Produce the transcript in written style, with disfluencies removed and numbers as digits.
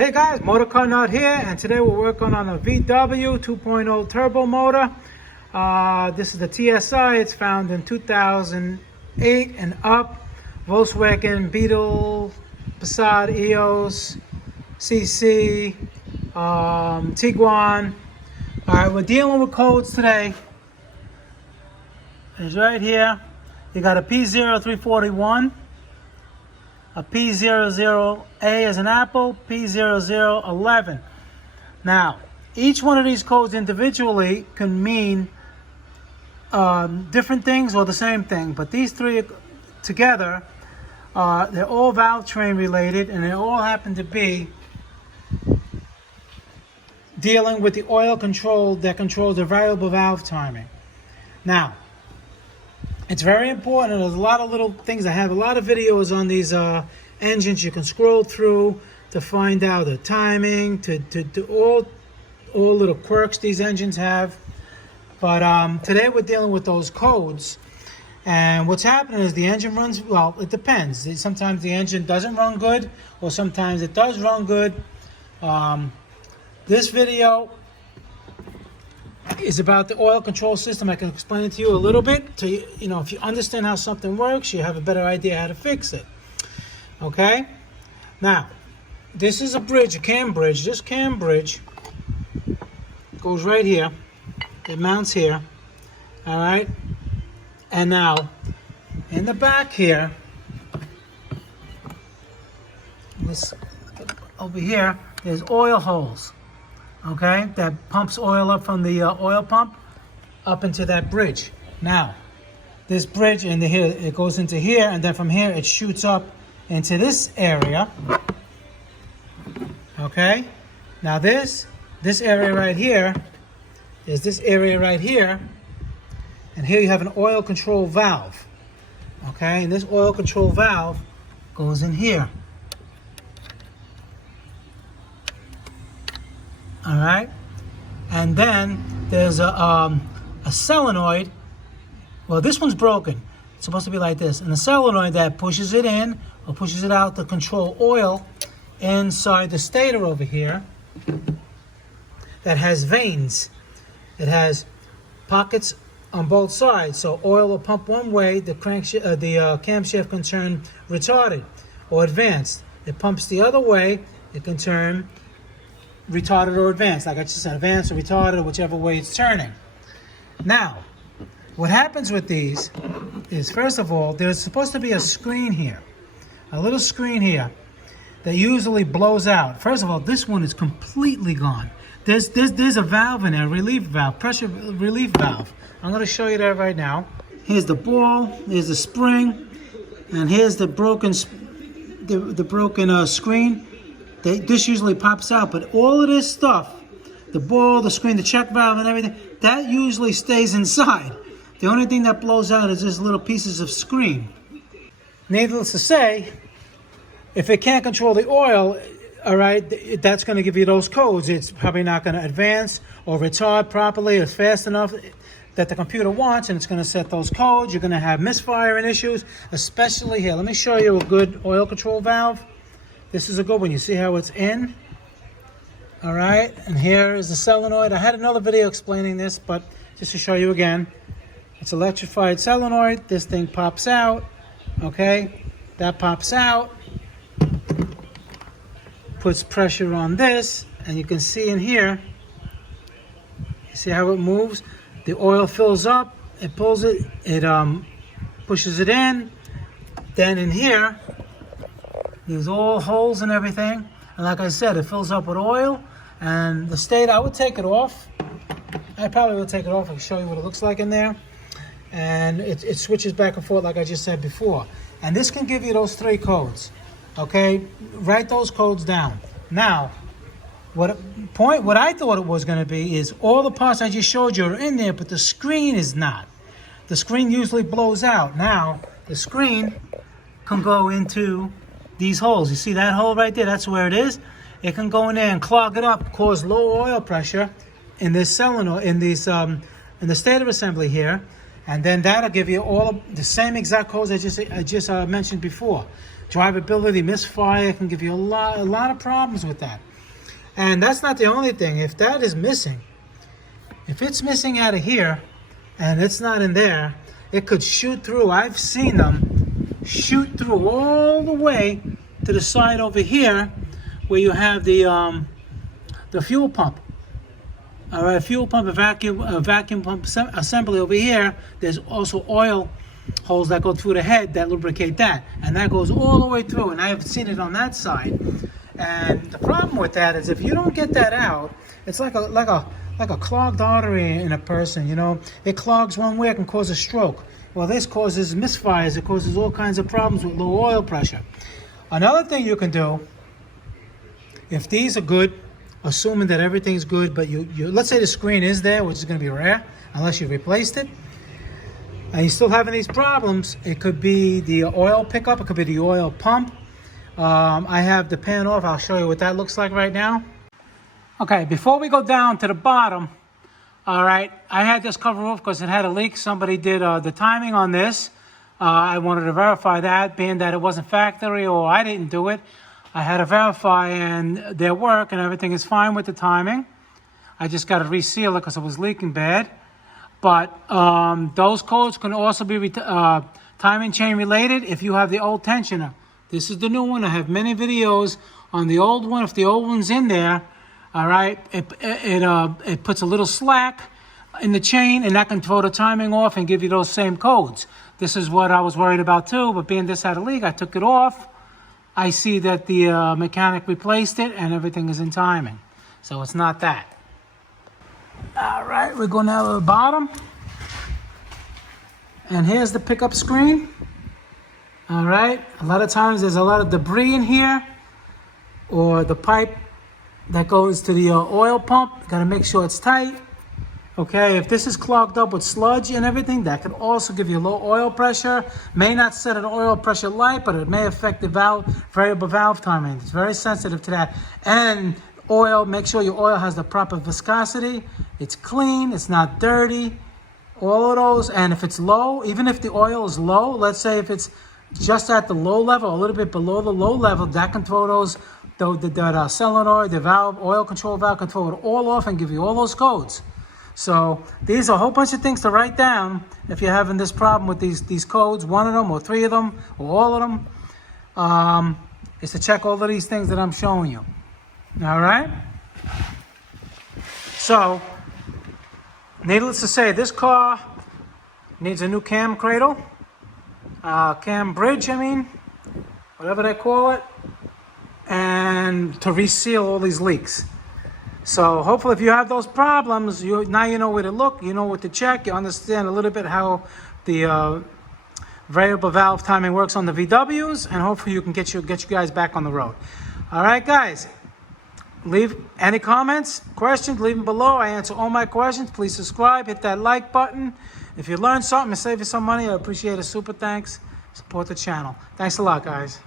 Hey guys, Motor Car Nut here, and today we're working on a VW 2.0 turbo motor. This is the TSI. It's found in 2008 and up. Volkswagen, Beetle, Passat, EOS, CC, Tiguan. Alright, we're dealing with codes today. It's right here. You got a P0341. A P00A as an apple, P0011. Now, each one of these codes individually can mean different things or the same thing, but these three together, they're all valve train related, and they all happen to be dealing with the oil control that controls the variable valve timing. Now, it's very important. There's a lot of little things. I have a lot of videos on these engines you can scroll through to find out the timing, to all little quirks these engines have. But today we're dealing with those codes. And what's happening is the engine runs, well, it depends. Sometimes the engine doesn't run good, or sometimes it does run good. This video is about the oil control system. I can explain it to you a little bit. So if you understand how something works, you have a better idea how to fix it. Okay? Now, this is a bridge, a cam bridge. This cam bridge goes right here. It mounts here. All right? And now, in the back here, over here, there's oil holes. Okay, that pumps oil up from the oil pump up into that bridge. Now, this bridge in here, it goes into here, and then from here it shoots up into this area. Okay, now this area right here is this area right here, and here you have an oil control valve. Okay, and this oil control valve goes in here. All right, and then there's a solenoid. Well, this one's broken. It's supposed to be like this, and a solenoid that pushes it in or pushes it out to control oil inside the stator over here. That has vanes. It has pockets on both sides, so oil will pump one way. The camshaft can turn retarded or advanced. It pumps the other way. It can turn retarded or advanced, like I just said, advanced or retarded, or whichever way it's turning. Now, what happens with these is, first of all, there's supposed to be a screen here, a little screen here that usually blows out. First of all, this one is completely gone. There's a valve in there, relief valve, pressure relief valve. I'm going to show you that right now. Here's the ball, here's the spring, and here's the broken screen. This usually pops out, but all of this stuff, the ball, the screen, the check valve, and everything, that usually stays inside. The only thing that blows out is just little pieces of screen. Needless to say, if it can't control the oil, all right, that's going to give you those codes. It's probably not going to advance or retard properly or fast enough that the computer wants, and it's going to set those codes. You're going to have misfiring issues, especially here. Let me show you a good oil control valve. This is a good one. You see how it's in? All right, and here is the solenoid. I had another video explaining this, but just to show you again, it's electrified solenoid. This thing pops out, okay? That pops out, puts pressure on this, and you can see in here, you see how it moves? The oil fills up, it pulls it, it pushes it in, then in here, there's all holes and everything, and like I said, it fills up with oil. And the stator, I would take it off. I probably would take it off. I can show you what it looks like in there. And it switches back and forth like I just said before. And this can give you those three codes. Okay, write those codes down. Now, what I thought it was going to be is all the parts I just showed you are in there, but the screen is not. The screen usually blows out. Now, the screen can go into these holes. You see that hole right there? That's where it is. It can go in there and clog it up, cause low oil pressure in this solenoid, in the stator assembly here, and then that'll give you all of the same exact codes I just mentioned before. drivability, misfire, can give you a lot of problems with that. And that's not the only thing. If that is missing, if it's missing out of here and it's not in there, it could shoot through. I've seen them shoot through all the way to the side over here where you have the fuel pump. All right, fuel pump, a vacuum pump assembly over here. There's also oil holes that go through the head that lubricate that, and that goes all the way through. And I have seen it on that side. And the problem with that is if you don't get that out, it's like a clogged artery in a person. You know, it clogs one way, it can cause a stroke. Well, this causes misfires. It causes all kinds of problems with low oil pressure. Another thing you can do, if these are good, assuming that everything's good, but you let's say the screen is there, which is going to be rare unless you replaced it, and you're still having these problems, it could be the oil pickup, it could be the oil pump. I have the pan off. I'll show you what that looks like right now. Okay, before we go down to the bottom, all right, I had this cover off because it had a leak. Somebody did the timing on this. I wanted to verify that, being that it wasn't factory or I didn't do it. I had to verify and their work and everything is fine with the timing. I just got to reseal it because it was leaking bad. But those codes can also be timing chain related if you have the old tensioner. This is the new one. I have many videos on the old one. If the old one's in there, all right, it puts a little slack in the chain, and that can throw the timing off and give you those same codes. This is what I was worried about too, but being this had a leak, I took it off. I see that the mechanic replaced it and everything is in timing. So it's not that. All right, we're going down to the bottom. And here's the pickup screen. All right, a lot of times there's a lot of debris in here or the pipe that goes to the oil pump. Got to make sure it's tight. Okay, if this is clogged up with sludge and everything, that could also give you low oil pressure. May not set an oil pressure light, but it may affect the variable valve timing. It's very sensitive to that. And oil, make sure your oil has the proper viscosity. It's clean, it's not dirty. All of those, and if it's low, even if the oil is low, let's say if it's just at the low level, a little bit below the low level, that can throw those, the solenoid, the valve, oil control valve can throw it all off and give you all those codes. So these are a whole bunch of things to write down if you're having this problem with these codes, one of them or three of them or all of them, is to check all of these things that I'm showing you. All right? So, needless to say, this car needs a new cam cradle, cam bridge, whatever they call it, and to reseal all these leaks. So hopefully if you have those problems, now you know where to look, you know what to check, you understand a little bit how the variable valve timing works on the VWs, and hopefully you can get you guys back on the road. All right, guys, leave any comments, questions, leave them below. I answer all my questions. Please subscribe, hit that like button. If you learned something and save you some money, I appreciate a super thanks. Support the channel. Thanks a lot, guys.